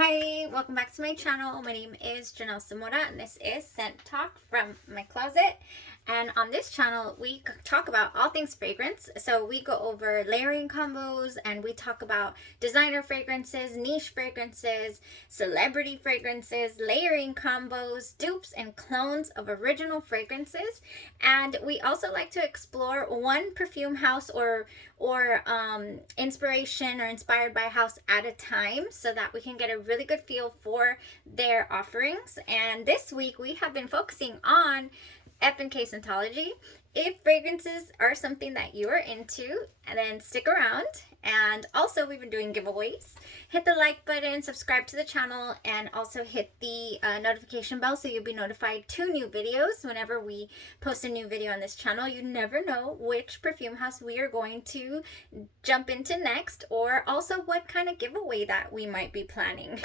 Hi, welcome back to my channel. My name is Janelle Zamora and this is Scent Talk from my closet. And on this channel, we talk about all things fragrance. So we go over layering combos and we talk about designer fragrances, niche fragrances, celebrity fragrances, layering combos, dupes and clones of original fragrances. And we also like to explore one perfume house or inspiration or inspired by a house at a time so that we can get a really good feel for their offerings. And this week we have been focusing on F&K Scent-Ology. If fragrances are something that you are into, then stick around. And also, we've been doing giveaways. Hit the like button, subscribe to the channel, and also hit the notification bell so you'll be notified 2 new videos whenever we post a new video on this channel. You never know which perfume house we are going to jump into next, or also what kind of giveaway that we might be planning.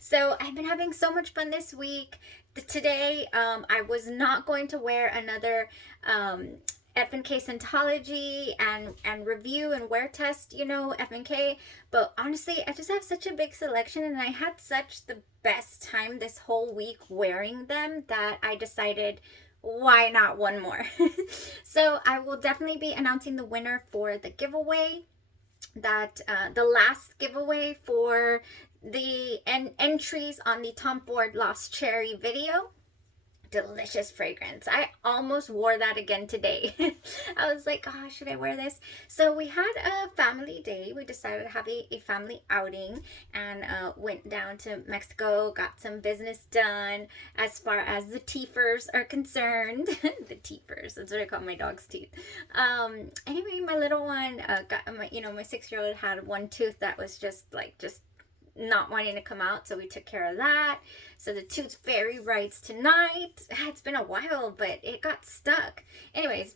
So I've been having so much fun this week. Today, I was not going to wear another F&K Scent-Ology and review and wear test, F&K. But honestly, I just have such a big selection and I had such the best time this whole week wearing them that I decided, why not one more? So I will definitely be announcing the winner for the giveaway. That the last giveaway for the entries on the Tom Ford Lost Cherry video. Delicious fragrance. I almost wore that again today. I was like, oh, should I wear this? So we had a family day. We decided to have a family outing and went down to Mexico, got some business done as far as the teethers are concerned. The teethers, that's what I call my dog's teeth. Anyway, my little one got my 6-year-old had one tooth that was just not wanting to come out, so we took care of that. So the tooth fairy rides tonight. It's been a while, but it got stuck. Anyways,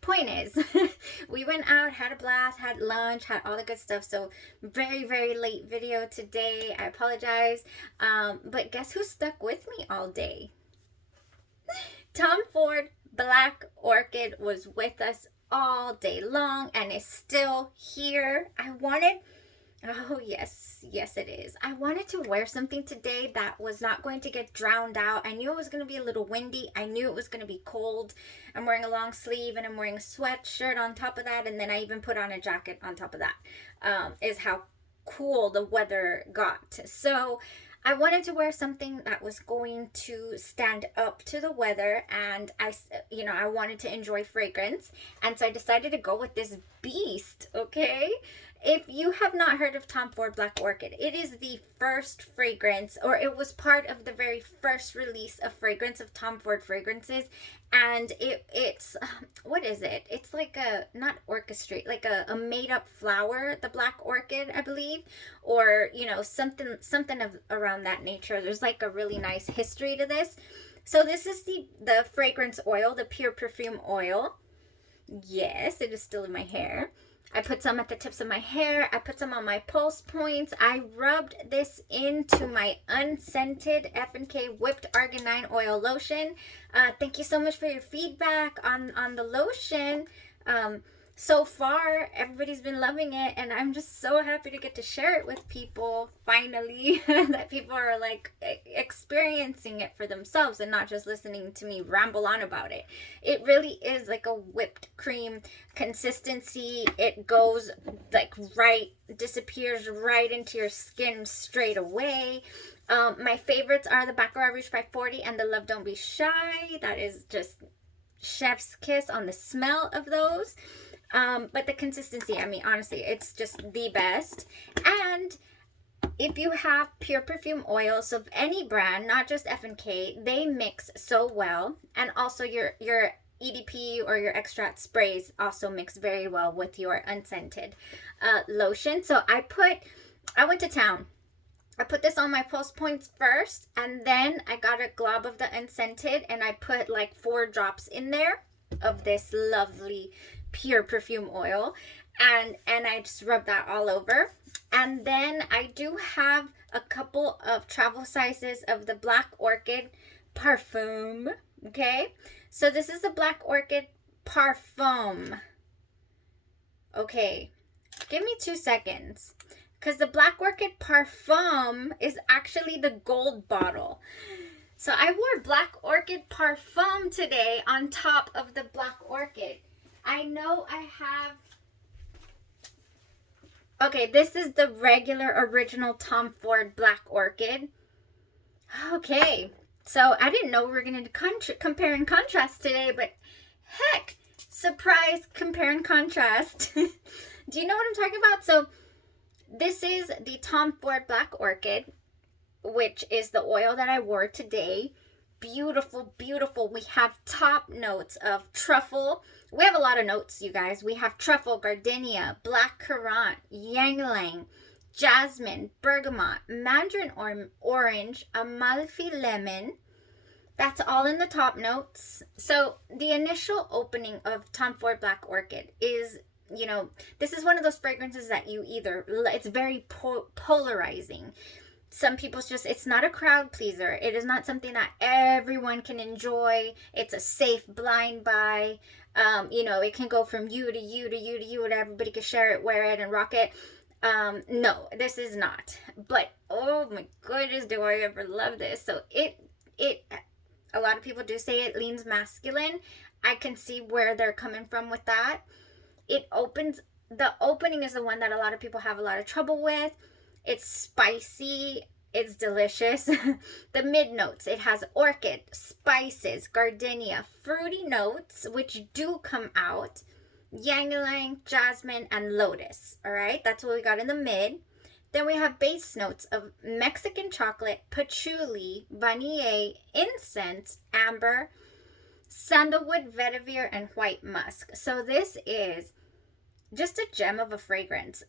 point is, we went out, had a blast, had lunch, had all the good stuff. So very, very late video today. I apologize. But guess who stuck with me all day? Tom Ford Black Orchid was with us all day long and is still here. Oh, yes, it is. I wanted to wear something today that was not going to get drowned out. I knew it was going to be a little windy. I knew it was going to be cold. I'm wearing a long sleeve and I'm wearing a sweatshirt on top of that. And then I even put on a jacket on top of that, is how cool the weather got. So I wanted to wear something that was going to stand up to the weather, and I wanted to enjoy fragrance, and so I decided to go with this beast, okay? If you have not heard of Tom Ford Black Orchid, it is the first fragrance, or it was part of the very first release of fragrance of Tom Ford fragrances, and it's what is it? It's like a, not orchestrate, like a made up flower, the Black Orchid, I believe, or something of around that nature. There's like a really nice history to this. So this is the fragrance oil, the pure perfume oil. Yes, it is still in my hair. I put some at the tips of my hair. I put some on my pulse points. I rubbed this into my unscented F&K Whipped Argan 9 Oil Lotion. Thank you so much for your feedback on the lotion. So far, everybody's been loving it, and I'm just so happy to get to share it with people, finally, that people are like experiencing it for themselves and not just listening to me ramble on about it. It really is like a whipped cream consistency. It goes like disappears right into your skin straight away. My favorites are the Baccarat Rouge 540 and the Love Don't Be Shy. That is just chef's kiss on the smell of those. But the consistency, I mean, honestly, it's just the best. And if you have pure perfume oils of any brand, not just F&K, they mix so well. And also your EDP or your extract sprays also mix very well with your unscented lotion. So I went to town. I put this on my pulse points first, and then I got a glob of the unscented, and I put like 4 drops in there of this lovely pure perfume oil, and I just rub that all over. And then I do have a couple of travel sizes of the Black Orchid Parfum. Okay, so this is the Black Orchid Parfum. Okay, give me 2 seconds. because the Black Orchid Parfum is actually the gold bottle. So I wore Black Orchid Parfum today on top of the Black Orchid. I know I have... Okay, this is the regular original Tom Ford Black Orchid. Okay, so I didn't know we were going to compare and contrast today, but heck, surprise compare and contrast. Do you know what I'm talking about? So this is the Tom Ford Black Orchid, which is the oil that I wore today. Beautiful, beautiful. We have top notes of truffle. We have a lot of notes, you guys. We have truffle, gardenia, black currant, ylang ylang, jasmine, bergamot, mandarin orange, Amalfi lemon. That's all in the top notes. So the initial opening of Tom Ford Black Orchid is, you know, this is one of those fragrances that you either, it's very polarizing. Some people's just, it's not a crowd pleaser. It is not something that everyone can enjoy. It's a safe blind buy. You know, it can go from you to you to you to you, and everybody can share it, wear it, and rock it. No, this is not. But oh my goodness, do I ever love this. So a lot of people do say it leans masculine. I can see where they're coming from with that. The opening is the one that a lot of people have a lot of trouble with. It's spicy. It's delicious. The mid notes, it has orchid, spices, gardenia, fruity notes, which do come out, ylang ylang, jasmine, and lotus. All right, that's what we got in the mid. Then we have base notes of Mexican chocolate, patchouli, vanilla, incense, amber, sandalwood, vetiver, and white musk. So this is just a gem of a fragrance.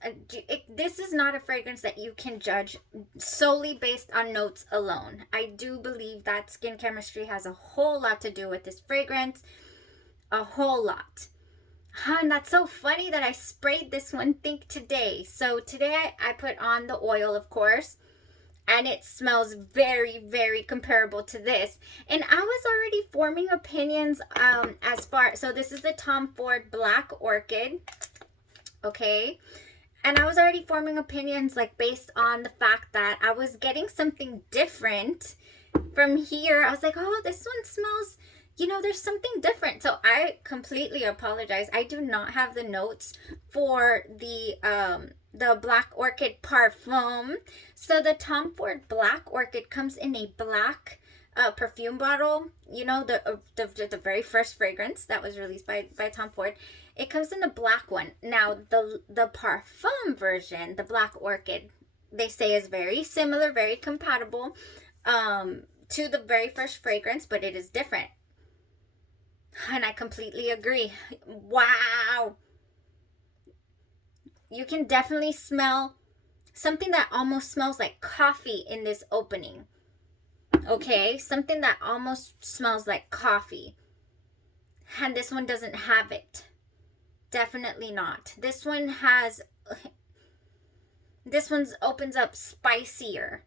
This is not a fragrance that you can judge solely based on notes alone. I do believe that skin chemistry has a whole lot to do with this fragrance. A whole lot. And that's so funny that I sprayed this one today. So today I put on the oil, of course, and it smells very, very comparable to this. And I was already forming opinions so this is the Tom Ford Black Orchid. Okay, and I was already forming opinions like based on the fact that I was getting something different from here. I was like, oh, this one smells, you know, there's something different. So I completely apologize. I do not have the notes for the Black Orchid Parfum. So the Tom Ford Black Orchid comes in a black perfume bottle. You know, the very first fragrance that was released by Tom Ford. It comes in the black one. Now, the Parfum version, the Black Orchid, they say is very similar, very compatible to the very first fragrance, but it is different. And I completely agree. Wow. You can definitely smell something that almost smells like coffee in this opening. Okay? Something that almost smells like coffee. And this one doesn't have it. Definitely not. This one opens up spicier.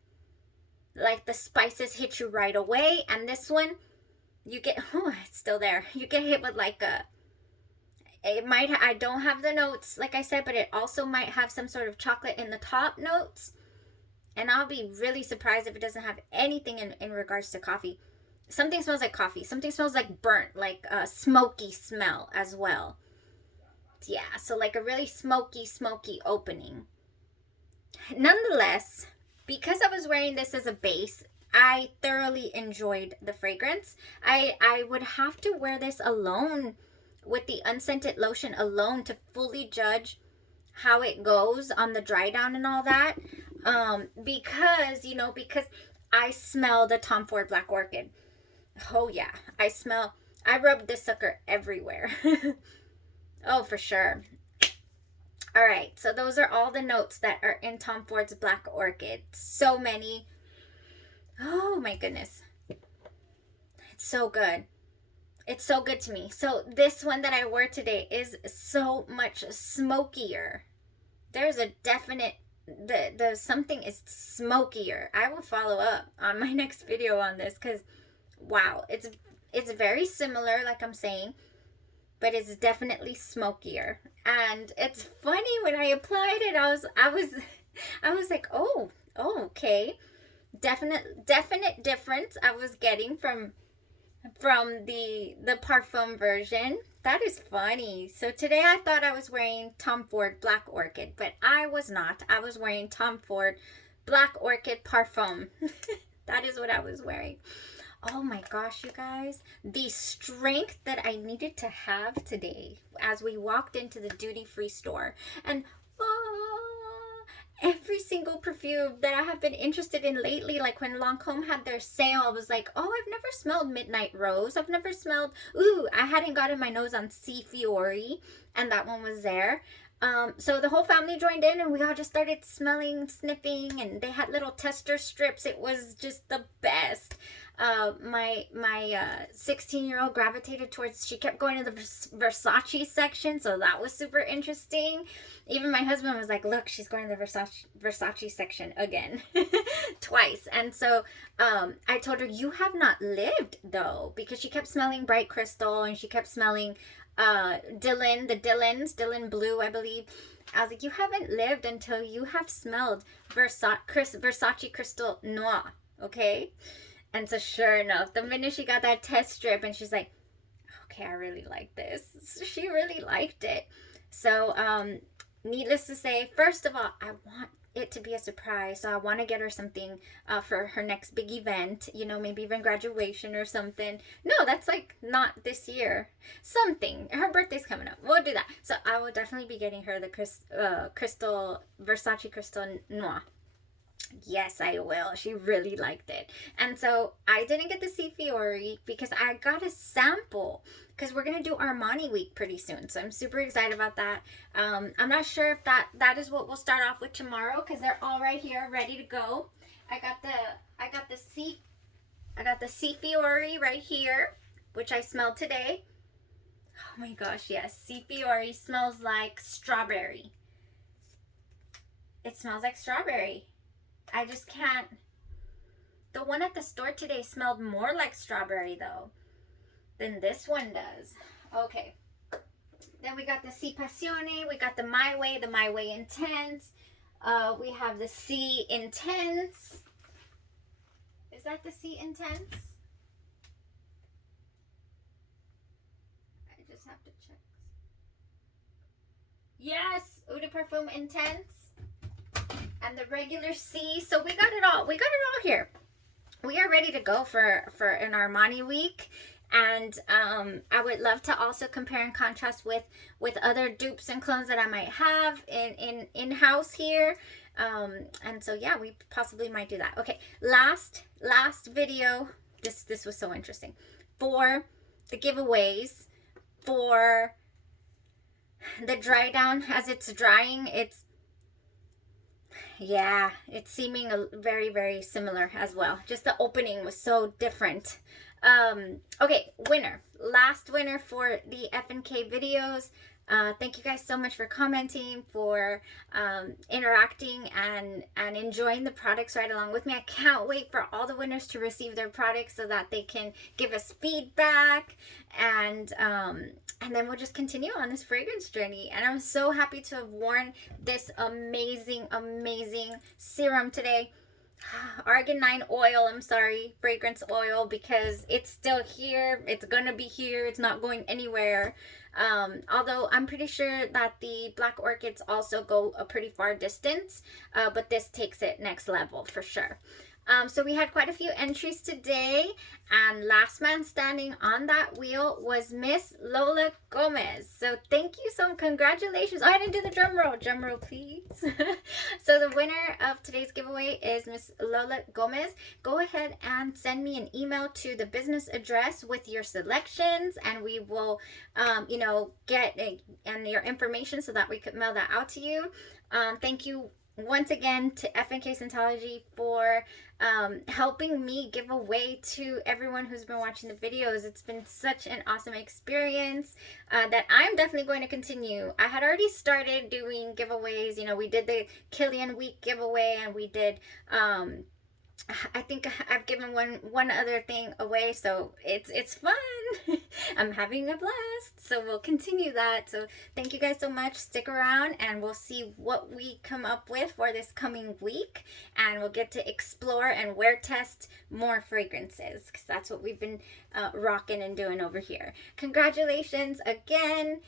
Like the spices hit you right away. And this one, you get, oh, it's still there. You get hit with like I don't have the notes, like I said, but it also might have some sort of chocolate in the top notes. And I'll be really surprised if it doesn't have anything in regards to coffee. Something smells like coffee. Something smells like burnt, like a smoky smell as well. Yeah, so like a really smoky opening. Nonetheless, because I was wearing this as a base, I thoroughly enjoyed the fragrance. I would have to wear this alone with the unscented lotion alone to fully judge how it goes on the dry down and all that. Because I smell the Tom Ford Black Orchid. Oh yeah, I rub this sucker everywhere. Oh, for sure. All right, so those are all the notes that are in Tom Ford's Black Orchid. So many. Oh my goodness. It's so good. It's so good to me. So this one that I wore today is so much smokier. There's a definite, the something is smokier. I will follow up on my next video on this because, wow, it's very similar, like I'm saying, but it's definitely smokier. And it's funny, when I applied it, I was I was like, oh, okay. Definite difference I was getting from the Parfum version. That is funny. So today I thought I was wearing Tom Ford Black Orchid, but I was not. I was wearing Tom Ford Black Orchid Parfum. That is what I was wearing. Oh my gosh, you guys. The strength that I needed to have today as we walked into the duty-free store. And every single perfume that I have been interested in lately, like when Lancome had their sale, I was like, oh, I've never smelled Midnight Rose. I've never smelled, I hadn't gotten my nose on Sea Fiori, and that one was there. So the whole family joined in and we all just started smelling, sniffing, and they had little tester strips. It was just the best. My 16-year-old gravitated towards, she kept going to the Versace section, so that was super interesting. Even my husband was like, look, she's going to the Versace section again. Twice. And so I told her, you have not lived though, because she kept smelling Bright Crystal and she kept smelling Dylan Blue, I believe. I was like, you haven't lived until you have smelled Versace Crystal Noir, okay? And so sure enough, the minute she got that test strip and she's like, okay, I really like this. She really liked it. So needless to say, first of all, I want it to be a surprise. So I want to get her something for her next big event, you know, maybe even graduation or something. No, that's like not this year. Something. Her birthday's coming up. We'll do that. So I will definitely be getting her the Versace Crystal Noir. Yes, I will. She really liked it. And so I didn't get the Sea Fiori because I got a sample because we're going to do Armani week pretty soon. So I'm super excited about that. I'm not sure if that is what we'll start off with tomorrow because they're all right here ready to go. I got the Sea Fiori right here, which I smelled today. Oh my gosh, yes. Sea Fiori smells like strawberry. It smells like strawberry. I just can't. The one at the store today smelled more like strawberry though than this one does. Okay. Then we got the Sea Passione. We got the My Way Intense. We have the Sea Intense. Is that the Sea Intense? I just have to check. Yes, Eau de Parfum Intense. And the regular C. So we got it all. We got it all here. We are ready to go for an Armani week. And I would love to also compare and contrast with other dupes and clones that I might have in-house here. And so yeah, we possibly might do that. Okay, last video. This was so interesting. For the giveaways, for the dry down as it's drying, it's seeming very, very similar as well. Just the opening was so different. Okay, last winner for the F&K videos. Thank you guys so much for commenting, for interacting and enjoying the products right along with me. I can't wait for all the winners to receive their products so that they can give us feedback, and then we'll just continue on this fragrance journey. And I'm so happy to have worn this amazing serum today. Argan 9 oil, fragrance oil, because it's still here. It's gonna be here. It's not going anywhere. Although I'm pretty sure that the Black Orchids also go a pretty far distance, but this takes it next level for sure. So we had quite a few entries today, and last man standing on that wheel was Miss Lola Gomez. So thank you, congratulations. Oh, I didn't do the drum roll, please. So the winner of today's giveaway is Miss Lola Gomez. Go ahead and send me an email to the business address with your selections, and we will, get and your information so that we could mail that out to you. Thank you once again to F&K Scent-Ology for helping me give away to everyone who's been watching the videos. It's been such an awesome experience that I'm definitely going to continue. I had already started doing giveaways. We did the Killian Week giveaway, and we did I think I've given one other thing away, so it's fun. I'm having a blast, so we'll continue that. So thank you guys so much. Stick around, and we'll see what we come up with for this coming week, and we'll get to explore and wear test more fragrances, because that's what we've been rocking and doing over here. Congratulations again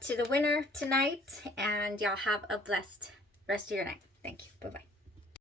to the winner tonight, and y'all have a blessed rest of your night. Thank you. Bye bye.